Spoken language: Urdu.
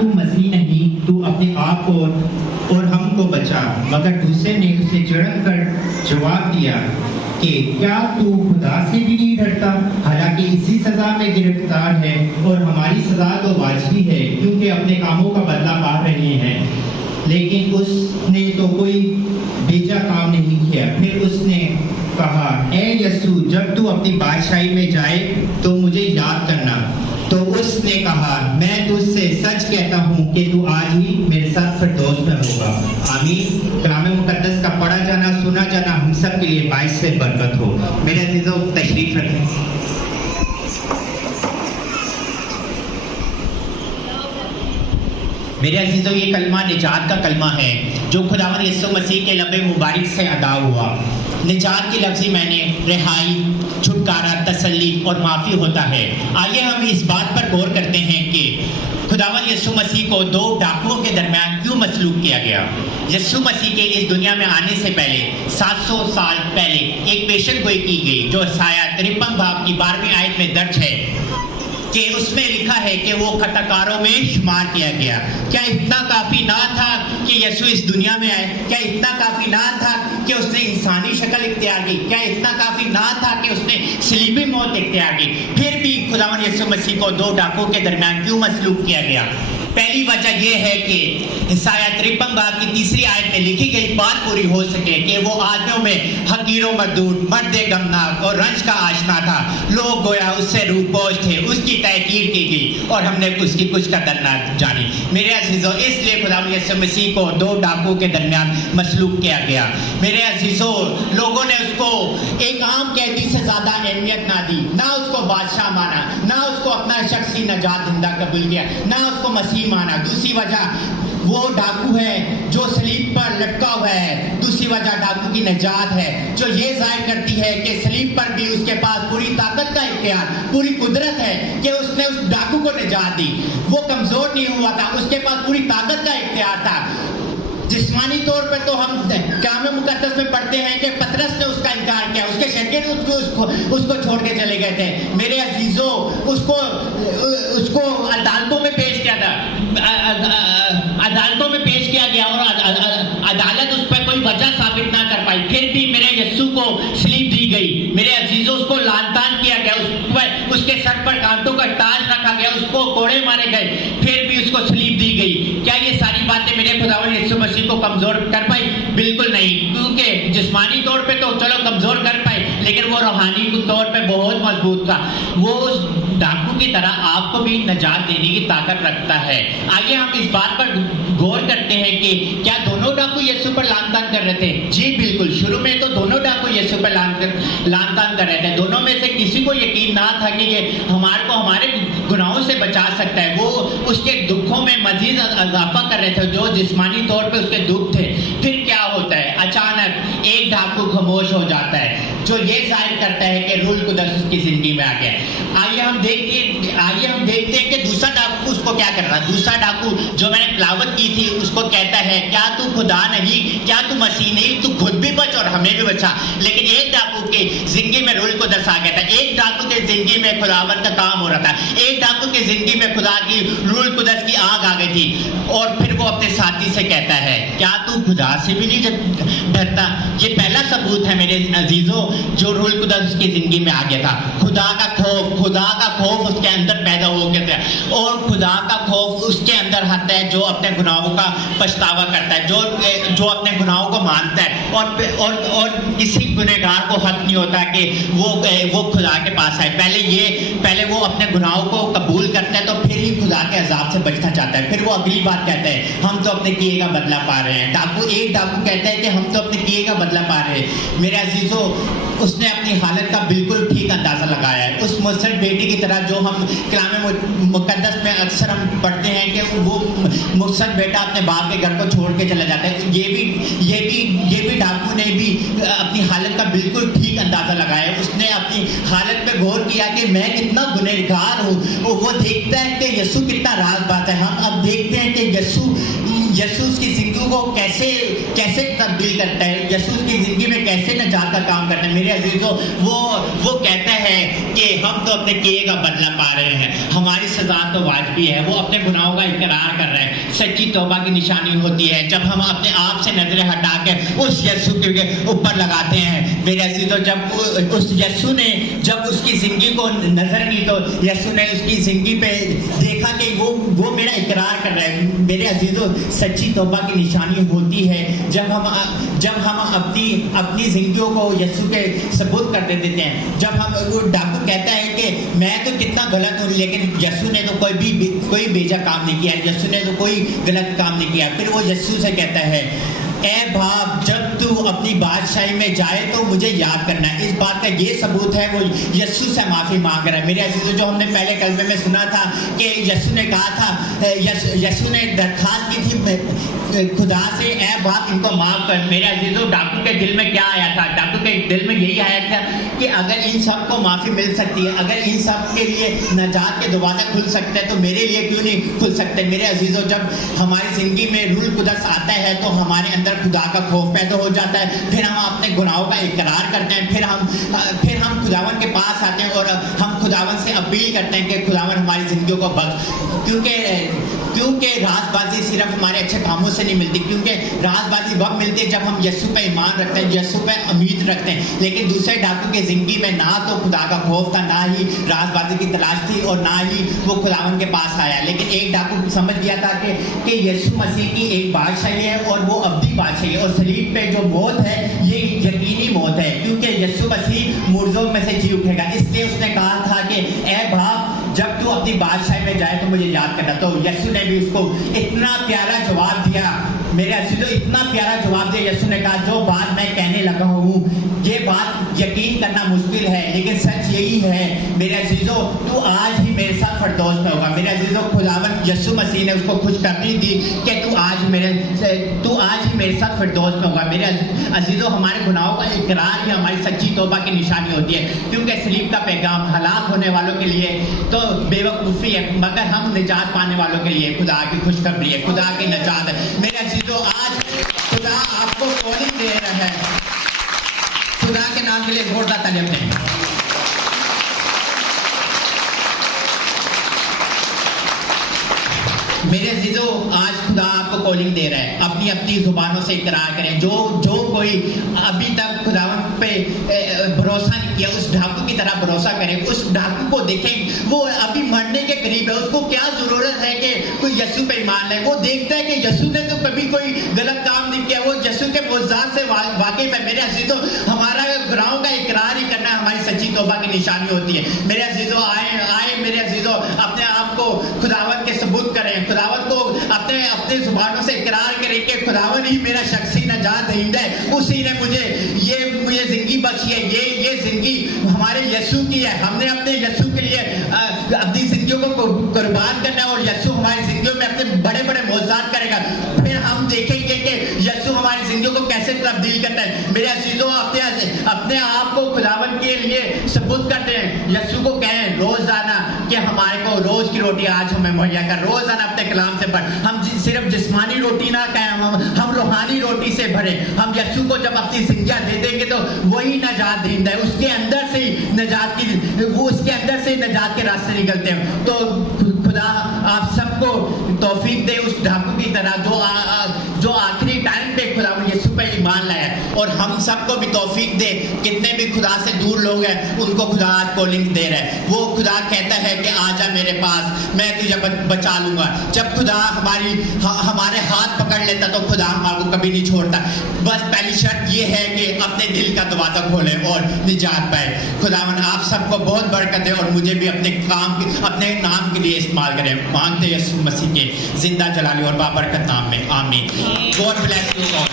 تو مسیح نہیں تو اپنے آپ کو اور ہم کو بچا. مگر دوسرے نے اسے جھڑک کر جواب دیا کہ کیا تو خدا سے بھی نہیں ڈرتا؟ حالانکہ اسی سزا میں گرفتار ہے اور ہماری سزا تو واجبی ہے کیونکہ اپنے کاموں کا بدلہ پا رہے ہیں. لیکن اس نے تو کوئی بیجا کام نہیں کیا. پھر اس نے کہا اے یسوع جب تو اپنی بادشاہی میں جائے تو مجھے یاد کرنا. تو اس نے کہا میں تجھ سے سچ کہتا ہوں کہ تو آج ہی میرے ساتھ فردوس میں ہوگا. آمین. کلام مقدس کا پڑھا جانا سنا جانا ہم سب کے لیے باعث سے برکت ہو. میرے عزیزوں تشریف رکھیں. میرے عزیزوں یہ کلمہ نجات کا کلمہ ہے جو خداوند یسوع مسیح کے لب مبارک سے ادا ہوا. نجات کی لفظی معنی رہائی، چھٹکارا، تسلی اور معافی ہوتا ہے. آئیے ہم اس بات پر غور کرتے ہیں کہ خداوند یسوع مسیح کو دو ڈاکوؤں کے درمیان کیوں مسلوق کیا گیا. یسوع مسیح کے اس دنیا میں آنے سے پہلے 700 سال پہلے ایک پیشن گوئی کی گئی جو عیسائی 53 باب کی 12ویں آیت میں درج ہے کہ اس میں لکھا ہے کہ وہ خطا کاروں میں شمار کیا گیا. کیا اتنا کافی نہ تھا کہ یسوع اس دنیا میں آئے؟ کیا اتنا کافی نہ تھا کہ اس نے انسانی شکل اختیار کی؟ کیا اتنا کافی نہ تھا کہ اس نے صلیبی موت اختیار کی؟ پھر بھی خداوند یسوع مسیح کو دو ڈاکوؤں کے درمیان کیوں مسلوق کیا گیا؟ پہلی وجہ یہ ہے کہ عیسائی 53 باب کی 3 آیت میں لکھی گئی بات پوری ہو سکے کہ وہ آدمیوں میں حقیر و مردود، مرد غمناک اور رنج کا آشنا تھا. لوگ گویا اس سے روپوش تھے، اس کی تحقیر کی گئی اور ہم نے اس کی کچھ قدر نہ جانی. میرے عزیزوں اس لیے خداوند یسوع مسیح کو دو ڈاکوؤں کے درمیان مسلوق کیا گیا. میرے عزیزوں لوگوں نے اس کو ایک عام قیدی سے زیادہ اہمیت نہ دی، نہ اس کو بادشاہ مانا، نہ اس کو اپنا شخصی نجات دہندہ قبول کیا، نہ اس کو مسیح مانا. دوسری وجہ وہ ڈاکو ہے جو صلیب پر لٹکا ہوا ہے. دوسری وجہ ڈاکو کی نجات ہے جو یہ ظاہر کرتی ہے کہ صلیب پر بھی اس کے پاس پوری طاقت کا اختیار، پوری قدرت ہے کہ اس نے اس ڈاکو کو نجات دی. وہ کمزور نہیں ہوا تھا، اس کے پاس پوری طاقت کا اختیار تھا. جسمانی طور پر تو ہم کلام مقدس میں پڑھتے ہیں کہ پطرس نے اس کا انکار کیا، اس کے شاگرد اس کو چھوڑ کے چلے گئے تھے. میرے عزیزوں اس کو عدالتوں میں پیش کیا تھا، عدالتوں میں پیش کیا گیا اور عدالت اس پر کوئی وجہ ثابت نہ کر پائی. پھر بھی میرے یسوع کو صلیب دی گئی. میرے عزیزوں اس کو لعن طعن کیا گیا، اس کے سر پر کانٹوں کا تاج رکھا گیا، اس کو کوڑے مارے گئے، پھر بھی اس کو صلیب دی گئی. کیا یہ ساری باتیں میرے خداوند یسوع مسیح کو کمزور کر پائی؟ بالکل نہیں. کیونکہ جسمانی طور پہ تو چلو کمزور کر پائے لیکن وہ روحانی طور پہ بہت مضبوط تھا. وہ اس ڈاکو کی طرح آپ کو بھی نجات دینے کی طاقت رکھتا ہے. آئیے ہم اس بات پر غور کرتے ہیں کہ کیا دونوں ڈاکو یسوع پر لعن طعن کر رہے تھے؟ جی بالکل. شروع میں تو دونوں ڈاکو یسوع پر لعن طعن کر رہے تھے. دونوں میں سے کسی کو یقین نہ تھا کہ یہ ہمارے گناہوں سے بچا سکتا ہے. وہ اس کے دکھوں میں مزید اضافہ کر رہے تھے جو جسمانی طور پہ اس کے دکھ تھے. پھر کیا ہوتا ہے؟ اچانک ایک ڈاکو خاموش ہو جاتا ہے جو یہ ظاہر کرتا ہے کہ روح القدس اس کی زندگی میں آ گیا. آئیے ہم دیکھتے ہیں کہ دوسرا ڈاکو اس کو کیا کر رہا ہے. دوسرا ڈاکو جو میں نے تلاوت کی تھی اس کو کہتا ہے کیا تو خدا نہیں، کیا تو مسیح نہیں، تو خود بھی بچ اور ہمیں بھی بچا. لیکن ایک ڈاکو کی زندگی میں روح القدس آ گیا تھا. ایک ڈاکو کی زندگی میں خداوند کا کام ہو رہا تھا. ایک ڈاکو کی زندگی میں خدا کی روح القدس کی آگ آ گئی تھی. اور پھر وہ اپنے ساتھی سے کہتا ہے کیا تو خدا سے بھی نہیں ڈرتا. یہ پہلا ثبوت ہے میرے عزیزوں جو روح القدس کی زندگی میں آ گیا تھا. خدا کا خوف اس کے اندر پیدا ہو گیا تھا. اور خدا کا خوف اس کے اندر آتا ہے جو اپنے گناہوں کا پچھتاوا کرتا ہے، جو اپنے گناہوں کو مانتا ہے. اور کسی گنہگار کو حق نہیں ہوتا کہ وہ خدا کے پاس آئے. پہلے وہ اپنے گناہوں کو قبول کرتا ہے تو پھر ہی خدا کے عذاب سے بچنا چاہتا ہے. پھر وہ اگلی بات کہتا ہے ہم تو اپنے کیے کا بدلہ پا رہے ہیں. ایک ڈاکو کہتا ہے کہ ہم تو اپنے کیے کا بدلہ پا رہے ہیں. میرے عزیزوں اس نے اپنی حالت کا بالکل ٹھیک اندازہ لگایا ہے. اس مرسل بیٹی کی طرح جو ہم کلام مقدس میں اکثر ہم پڑھتے ہیں کہ وہ مرسل بیٹا اپنے باپ کے گھر کو چھوڑ کے چلا جاتا ہے. یہ بھی ڈاکو نے بھی اپنی حالت کا بالکل ٹھیک اندازہ لگایا. اس نے اپنی حالت پہ غور کیا کہ میں کتنا گنہگار ہوں. وہ دیکھتا ہے کہ یسوع کتنا راز بات ہے. ہم اب دیکھتے ہیں کہ یسوع اس کی زندگی کو کیسے تبدیل کرتا ہے، یسوع اس کی زندگی میں کیسے نجات کا کام کرتا ہے. میرے عزیزوں وہ کہتا ہے کہ ہم تو اپنے کیے کا بدلہ پا رہے ہیں. ہماری سزا تو واجبی ہوتی ہے, وہ اپنے گناہوں کا اقرار کر رہے ہیں. سچی توبہ کی نشانی ہوتی ہے جب ہم اپنے آپ سے نظریں ہٹا کے اس یسوع کے اوپر لگاتے ہیں. میرے عزیزو, جب اس یسوع نے جب اس کی زندگی کو نظر کی تو یسوع نے اس کی زندگی پہ دیکھا کہ وہ میرا اقرار کر رہا ہے. میرے عزیزو, سچی توبہ کی نشانی ہوتی ہے جب ہم اپنی زندگیوں کو یسوع کے ثبوت کر دیتے ہیں. جب وہ ڈاکو کہتا ہے کہ میں تو کتنا غلط ہوں, لیکن یسوع نے تو کوئی بیجا کام نہیں کیا, یسوع نے تو کوئی غلط کام نہیں کیا. پھر وہ یسوع سے کہتا ہے, اے باپ, جب تو اپنی بادشاہی میں جائے تو مجھے یاد کرنا ہے. اس بات کا یہ ثبوت ہے وہ یسوع سے معافی مانگ رہا ہے. میرے عزیزو, جو ہم نے پہلے کلمے میں سنا تھا کہ یسوع نے کہا تھا, یسوع نے درخواست کی تھی خدا سے, اے باپ ان کو معاف کر. میرے عزیزو, ڈاکو کے دل میں کیا آیا تھا؟ ڈاکو کے دل میں یہی آیا تھا کہ اگر ان سب کو معافی مل سکتی ہے, اگر ان سب کے لیے نجات کے دروازے کھل سکتے ہیں تو میرے لیے کیوں نہیں کھل سکتے؟ میرے عزیزو, جب ہماری زندگی میں روح القدس آتا ہے تو ہمارے اندر خدا کا خوف پیدا ہو جاتا ہے. پھر ہم اپنے گناہوں کا اقرار کرتے ہیں, پھر ہم خداوند کے پاس آتے ہیں اور ہم خداوند سے اپیل کرتے ہیں کہ خداوند ہماری زندگیوں کو بخش. کیونکہ راز بازی صرف ہمارے اچھے کاموں سے نہیں ملتی, کیونکہ راز بازی وقت ملتی ہے جب ہم یسوع پہ ایمان رکھتے ہیں, یسوع پہ امید رکھتے ہیں. لیکن دوسرے ڈاکو کی زندگی میں نہ تو خدا کا خوف تھا, نہ ہی راز بازی کی تلاش تھی, اور نہ ہی وہ خداوند کے پاس آیا. لیکن ایک ڈاکو سمجھ گیا تھا کہ یسوع مسیح کی ایک بادشاہی ہے اور وہ ابدی بادشاہی ہے, اور صلیب پہ جو موت ہے یہ یقینی موت ہے, کیونکہ یسوع مسیح مردوں میں سے جی اٹھے گا. اس لیے اس نے کہا تھا کہ اے باپ, جب تو اپنی بادشاہی میں جائے تو مجھے یاد کرنا. تو یسوع نے بھی اس کو اتنا پیارا جواب دیا. میرے عزیزو, اتنا پیارا جواب دیا. یسوع نے کہا, جو بات میں کہنے لگا ہوں یہ بات یقین کرنا مشکل ہے, لیکن سچ یہی ہے. میرے عزیزو, تو آج ہی میرے ساتھ فردوس میں ہوگا. میرے عزیزو, خداوند یسوع مسیح نے اس کو خوشخبری دی کہ تو آج ہی میرے ساتھ فردوس میں ہوگا. میرے عزیزو, ہمارے گناہوں کا اقرار ہی ہماری سچی توبہ کی نشانی ہوتی ہے, کیونکہ صلیب کا پیغام ہلاک ہونے والوں کے لیے تو بے وقوفی ہے, مگر ہم نجات پانے والوں کے لیے خدا کی خوشخبری ہے, خدا کی نجات ہے. میرے عزیزو, آج خدا آپ کو کالنگ دے رہا ہے. خدا کے نام کے لیے زوردار تعلیم دیں. میرے عزیزو, آج خدا آپ کو کالنگ دے رہا ہے. اپنی زبانوں سے اقرار کریں. جو کوئی ابھی تک خداوند پہ بھروسہ نہیں کیا, اس ڈاکو کی طرح بھروسہ کریں. اس ڈاکو کو دیکھیں, وہ ابھی مرنے کے قریب ہے, اس کو کیا ضرورت ہے کہ کوئی یسوع پہ ایمان لائے. وہ دیکھتا ہے کہ یسوع نے تو کبھی کوئی غلط کام نہیں کیا, وہ یسوع کے معجزات سے واقف ہے. میرے عزیزو, ہمارا گناہوں کا اقرار ہی کرنا ہماری سچی توبہ کی نشانی ہوتی ہے. میرے عزیزو, آئے میرے عزیزو, اپنے آپ کو خداوند کے ثبوت کریں. خداوند کو اپنے زبانوں سے اقرار کریں کہ خداوند ہی میرا شخصی نجات دہندہ ہے, اسی نے مجھے یہ زندگی بخشی ہے. یہ زندگی ہمارے یسوع کی ہے. ہم نے اپنے یسوع کے لیے اپنی زندگیوں کو قربان کرنا ہے, اور یسوع ہماری زندگیوں میں اپنے بڑے بڑے معجزات کرے گا. پھر ہم دیکھیں گے کہ یسوع ہماری زندگیوں کو کیسے تبدیل کرتا ہے. میرے عزیزوں, اپنے آپ کو خداوند کے لیے ثبوت کرتے ہیں. یسوع کو کہیں روزانہ کہ ہمارے کو روز کی روٹی آج ہمیں مہیا کر. روزانہ اپنے کلام سے پڑھ. ہم صرف جسمانی روٹی نہ کہیں, ہم روحانی روٹی سے بھریں. ہم یسوع کو جب اپنی زندگیاں دے دیں گے تو وہی نجات دہندہ ہے. اس کے اندر سے نجات کے راستے نکلتے ہیں. تو خدا آپ سب کو توفیق دے اس ڈاکو کی طرح جو آخری ٹائم پہ خدا یسوع پہ ایمان لایا, اور ہم سب کو بھی توفیق دے. کتنے بھی خدا سے دور لوگ ہیں ان کو خدا آج کالنگ دے رہا ہے. وہ خدا کہتا ہے کہ آ جا میرے پاس, میں تجھے بچا لوں گا. جب خدا ہمارے ہاتھ پکڑ لیتا تو خدا ہمارے کو کبھی نہیں چھوڑتا. بس پہلی شرط یہ ہے کہ اپنے دل کا دروازہ کھولے اور نجات پائے. خداوند آپ سب کو بہت برکت ہے, اور مجھے بھی اپنے نام کے لیے استعمال کریں. مانگتے یسوع مسیح کے زندہ جلالی اور بابرکت نام میں, آمین. God bless you.